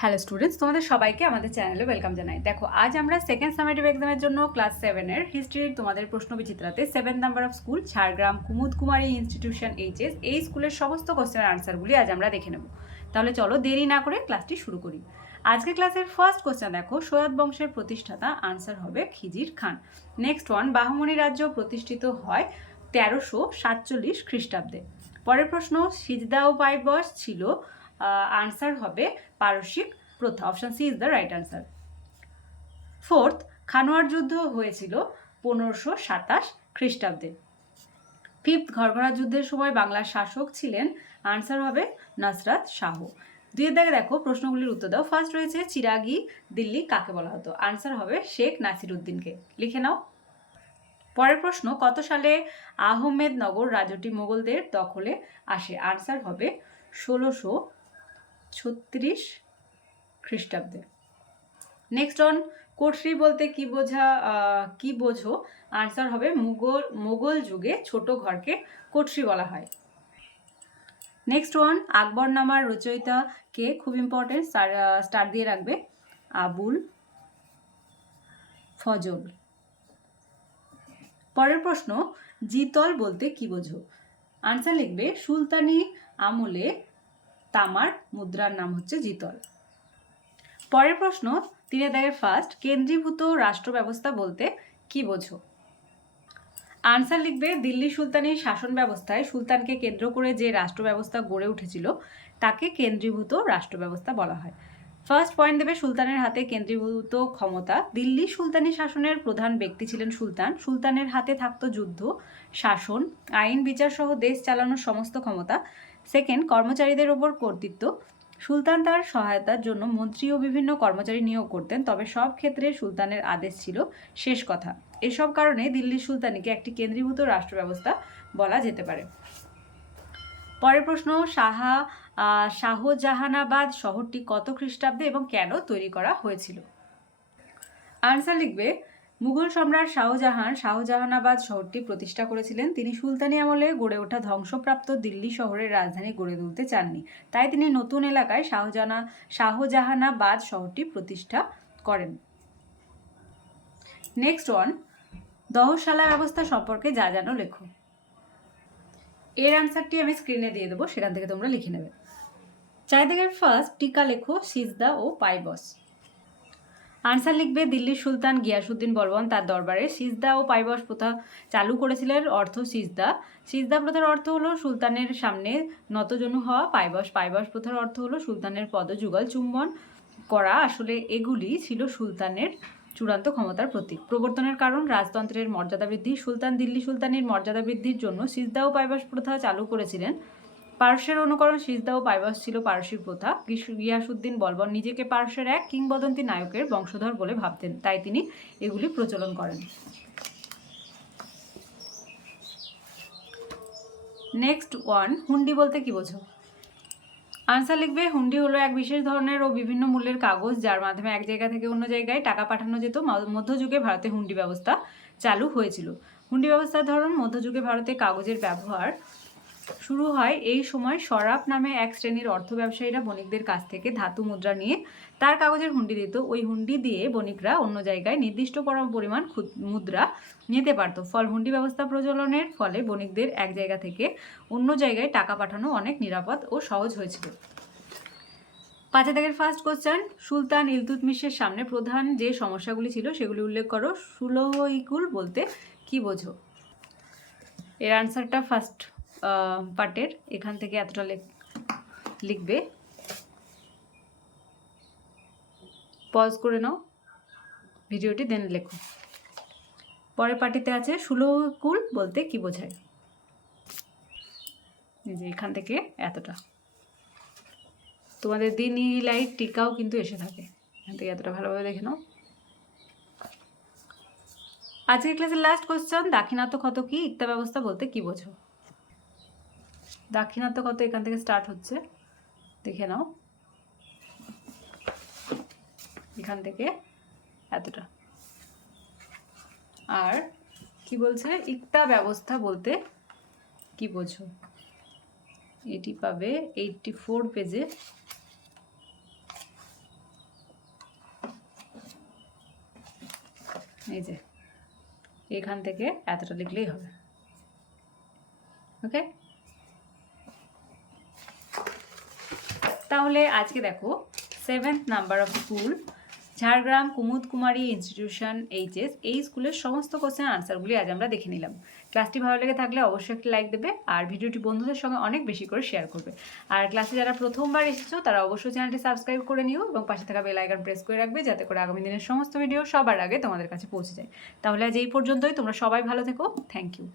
Hello students তোমাদের সবাইকে আমাদের চ্যানেলে ওয়েলকাম জানাই। দেখো, আজ আমরা সেকেন্ড সামেটিভ এক্সামের জন্য ক্লাস সেভেনের হিস্ট্রির তোমাদের প্রশ্ন বিচিত্রাতে seven number of school Jhargram Kumud Kumari institution HS এই স্কুলের সমস্ত কোশ্চেনের আনসারগুলি আজ আমরা দেখে নেব। তাহলে চলো দেরি না করে ক্লাসটি শুরু করি। আজকে ক্লাসের ফার্স্ট কোশ্চেন দেখো, সৈয়দ বংশের প্রতিষ্ঠাতা আনসার হবে খিজির খান। নেক্সট ওয়ান বাহমনি রাজ্য প্রতিষ্ঠিত হয় তেরোশো সাতচল্লিশ খ্রিস্টাব্দে। পরের প্রশ্ন সিজদা ও পাইবস ছিল আনসার হবে পারসিক প্রথা option C is the right answer fourth Khanwa যুদ্ধ হয়েছিল পনেরোশো সাতাশ খ্রিস্টাব্দে। ফিফথ ঘরঘরা যুদ্ধের সময় বাংলার শাসক ছিলেন আনসার হবে নসরাত শাহ। দুইয়ের দাগে দেখো, প্রশ্নগুলির উত্তর দাও। ফার্স্ট রয়েছে, চিরাগি, দিল্লি কাকে বলা হতো? আনসার হবে শেখ নাসির উদ্দিনকে। লিখে নাও। পরের প্রশ্ন, কত সালে আহমেদনগর রাজ্যটি মোগলদের দখলে আসে? আনসার হবে ষোলোশো ছত্রিশ খ্রিস্টাব্দে। নেক্সট অন কোটরি বলতে কি বোঝা কি বোঝো? আনসার হবে মুঘল মোগল যুগে ছোট ঘরকে কোটরি বলা হয়। নেক্সট ওয়ান আকবর নামার রচয়িতা কে? খুব ইম্পর্টেন্ট স্টার দিয়ে রাখবে। আবুল ফজল। পরের প্রশ্ন, জিতল বলতে কি বোঝো? আনসার লিখবে, সুলতানি আমলে তামার মুদ্রার নাম হচ্ছে জিতল। পরের প্রশ্ন তিনে দাগের ফার্স্ট কেন্দ্রীভূত রাষ্ট্র ব্যবস্থা বলতে কি বোঝো? আনসার লিখবে, দিল্লি সুলতানের শাসন ব্যবস্থায় সুলতানকে কেন্দ্র করে যে রাষ্ট্র ব্যবস্থা গড়ে উঠেছিল, তাকে কেন্দ্রীভূত রাষ্ট্র ব্যবস্থা বলা হয়। ফার্স্ট পয়েন্ট দেবে সুলতানের হাতে কেন্দ্রীভূত ক্ষমতা। দিল্লি সুলতানি শাসনের প্রধান ব্যক্তি ছিলেন সুলতান। সুলতানের হাতে থাকতো যুদ্ধ, শাসন, আইন, বিচার সহ দেশ চালানোর সমস্ত ক্ষমতা। সেকেন্ড কর্মচারীদের ওপর কর্তৃত্ব। সুলতান তার সহায়তার জন্য মন্ত্রী ও বিভিন্ন কর্মচারী নিয়োগ করতেন, তবে সব ক্ষেত্রে সুলতানের আদেশ ছিল শেষ কথা। এসব কারণে দিল্লি সুলতানিকে একটি কেন্দ্রীভূত রাষ্ট্র ব্যবস্থা বলা যেতে পারে। পরের প্রশ্ন, সাহা শাহজাহানাবাদ শহরটি কত খ্রিস্টাব্দে এবং কেন তৈরি করা হয়েছিল? আনসার লিখবে, মুঘল সম্রাট শাহজাহান শাহজাহানাবাদ শহরটি প্রতিষ্ঠা করেছিলেন। তিনি সুলতানি আমলে গড়ে ওঠা ধ্বংসপ্রাপ্ত দিল্লি শহরের রাজধানী গড়ে তুলতে চাননি। তাই তিনি নতুন এলাকায় শাহজাহানা শাহজাহানাবাদ শহরটি প্রতিষ্ঠা করেন। নেক্সট ওয়ান দহশালা ব্যবস্থা সম্পর্কে যা জানো লেখো। এর আনসারটি আমি স্ক্রিনে দিয়ে দেবো, সেখান থেকে তোমরা লিখে নেবে। চারিদিকের ফার্স্ট টিকা লেখো, সিজদা ও পাইবস। আনসার লিখবে দিল্লির সুলতান গিয়াসুদ্দিন বলবন তার দরবারে। সিজদা ও পাইবস প্রথা চালু করেছিলেন অর্থ সিজদা। সিজদা প্রথার অর্থ হলো সুলতানের সামনে নতজনু হওয়া, পাইবস পাইবস প্রথার অর্থ হলো সুলতানের পদযুগল চুম্বন করা। আসলে এগুলি ছিল সুলতানের চূড়ান্ত ক্ষমতার প্রতীক। প্রবর্তনের কারণ, রাজতন্ত্রের মর্যাদা বৃদ্ধি। সুলতান দিল্লি সুলতানের মর্যাদা বৃদ্ধির জন্য সিজদা ও পাইবাস প্রথা চালু করেছিলেন পার্শ্বের অনুকরণ সিজদা ও পাইবাস ছিল পারসিক প্রথা। গিয়াসুদ্দিন বলবন নিজেকে পার্শ্বের এক কিংবদন্তি নায়কের বংশধর বলে ভাবতেন, তাই তিনি এগুলি প্রচলন করেন। নেক্সট ওয়ান হুন্ডি বলতে কি বোঝো? আনসার লিখবে, হুন্ডি হলো এক বিশেষ ধরনের ও বিভিন্ন মূল্যের কাগজ, যার মাধ্যমে এক জায়গা থেকে অন্য জায়গায় টাকা পাঠানো যেত। মধ্যযুগে ভারতে হুন্ডি ব্যবস্থা চালু হয়েছিল। হুন্ডি ব্যবস্থার ধরন, মধ্যযুগে ভারতে কাগজের ব্যবহার শুরু হয় এই সময় সরাফ নামে এক শ্রেণির অর্থ ব্যবসায়ীরা বণিকদের কাছ থেকে ধাতু মুদ্রা নিয়ে তার কাগজের হুন্ডি দিত। ওই হুন্ডি দিয়ে বণিকরা অন্য জায়গায় নির্দিষ্ট পর- পরিমাণ মুদ্রা নিতে পারত। ফল হুন্ডি ব্যবস্থা প্রচলনের ফলে বণিকদের এক জায়গা থেকে অন্য জায়গায় টাকা পাঠানো অনেক নিরাপদ ও সহজ হয়েছিল। পাঁচে ফার্স্ট কোশ্চেন সুলতান ইলতুতমিশের সামনে প্রধান যে সমস্যাগুলি ছিল সেগুলি উল্লেখ করো। সুলহইকুল বলতে কি বোঝো? এর আনসারটা ফার্স্ট পার্টের এখান থেকে এতটা লেখ- লিখবে। পজ করে নাও ভিডিওটি, দেন লেখো। পরের পার্টিতে আছে সুলহকুল বলতে কি বোঝায়? যে এখান থেকে এতটা। তোমাদের দিন লাইট টিকাও কিন্তু এসে থাকে। এখান থেকে এতটা ভালোভাবে দেখে নাও। আজকের ক্লাসের লাস্ট কোশ্চেন দাক্ষিণাত্য ক্ষত কি? ইক্তা ব্যবস্থা বলতে কি বোঝো? দাক্ষিণাত্য কত এখান থেকে স্টার্ট হচ্ছে। দেখে নাও। এখান থেকে এতটা। আর কি বলছে? ইকতা ব্যবস্থা বলতে কি বোঝো? এটি পাবে এইটটি ফোর পেজে এই যে, এখান থেকে এতটা লিখলেই হবে। ওকে তাহলে আজকে দেখো seventh number of school Jhargram Kumud Kumari institution HS এই স্কুলের সমস্ত কোশ্চেন আনসারগুলি আজ আমরা দেখে নিলাম। ক্লাসটি ভালো লেগে থাকলে অবশ্যই একটি লাইক দেবে আর ভিডিওটি বন্ধুদের সঙ্গে অনেক বেশি করে শেয়ার করবে। আর ক্লাসে যারা প্রথমবার এসেছ, তারা অবশ্যই চ্যানেলটি সাবস্ক্রাইব করে নিও এবং পাশে থাকা বেল আইকন প্রেস করে রাখবে যাতে করে আগামী দিনের সমস্ত ভিডিও সবার আগে তোমাদের কাছে পৌঁছে যায়। তাহলে আজ এই পর্যন্তই, তোমরা সবাই ভালো থেকো। Thank you